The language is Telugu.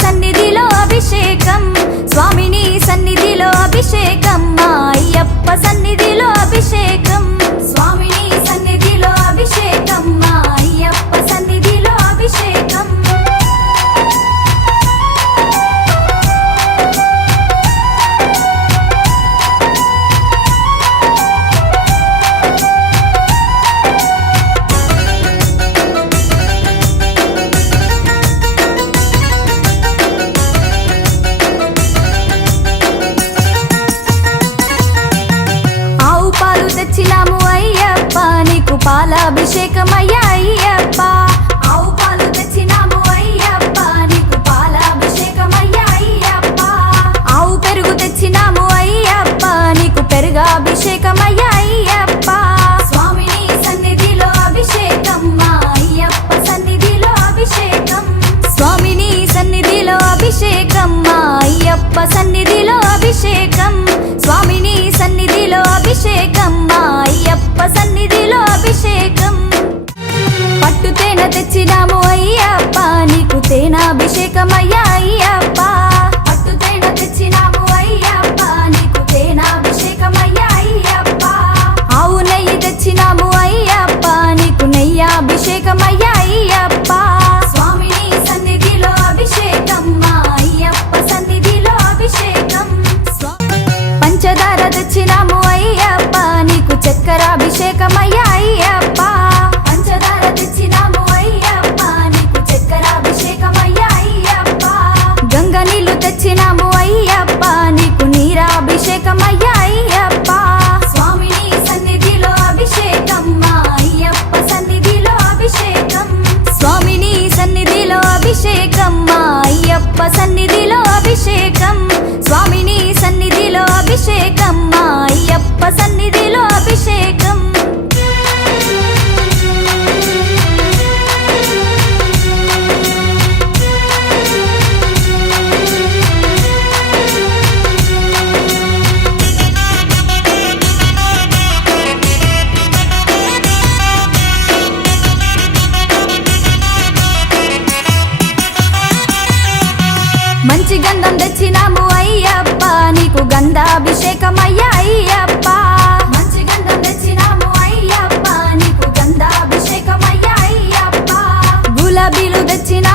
సన్నిధిలో అభిషేకం, స్వామిని సన్నిధిలో అభిషేకం, మా అయ్యప్ప సన్నిధిలో అభిషేకం, స్వామిని సన్నిధిలో అభిషేకం, మా అయ్యప్ప సన్నిధిలో అభిషేకం. తెచ్చినాము అయ్యప్ప నీకు పాలాభిషేకమయ్యా అయ్యప్ప, ఆవు పాలు తెచ్చినాము అయ్యప్ప నీకు పాలాభిషేకమయ్యా అయ్యప్ప, ఆవు పెరుగు తెచ్చినాము అయ్యప్ప నీకు పెరుగాభిషేకమయ్యా అయ్యప్ప, స్వామిని సన్నిధిలో అభిషేకం, మా అయ్యప్ప సన్నిధిలో అభిషేకం, స్వామిని సన్నిధిలో అభిషేకం, మా అయ్యప్ప సన్నిధిలో అభిషేకం, స్వామిని సన్నిధిలో అభిషేకం, మా అయ్యప్ప సన్నిధిలో అభిషేకం. పట్టు తేనె తెచ్చినాము అయ్యప్ప నీకు తేనాభిషేకమయ్యా అయ్యప్ప, పట్టు తేనె తెచ్చినాము అయ్యప్ప నీకు తేనాభిషేకమయ్యా అయ్యప్ప, ఆవు నెయ్యి తెచ్చినాము అయ్యప్ప నీకు నెయ్యాభిషేకమయ్యా అయ్యప్ప, స్వామిని సన్నిధిలో అభిషేకం, మా అయ్యప్ప సన్నిధిలో అభిషేకం. పంచదార తెచ్చినాము అయ్యప్ప నీకు చక్కెరాభిషేకమయ్యా అయ్యప్ప, పంచదార తెచ్చినాము అయ్యప్ప నీకు చక్కెరాభిషేకమయ్యా అయ్యప్ప, గంగ నీళ్లు తెచ్చినాము అయ్యప్ప నీకు నీరాభిషేకమయ్యా అయ్యప్ప, స్వామిని సన్నిధిలో అభిషేకం, మా అయ్యప్ప సన్నిధిలో అభిషేకం, స్వామిని సన్నిధిలో అభిషేకం, మా అయ్యప్ప సన్నిధిలో అభిషేకం, స్వామిని సన్నిధిలో అభిషేకం, మా అయ్యప్ప సన్నిధిలో అభిషేకం. మంచి గంధం తెచ్చినాము అయ్యప్ప నీకు గంధాభిషేకమయ్యా అయ్యప్ప, మంచి గంధం తెచ్చినాము అయ్యప్ప నీకు గంధాభిషేకమయ్యా అయ్యప్ప, గులాబీలు తెచ్చిన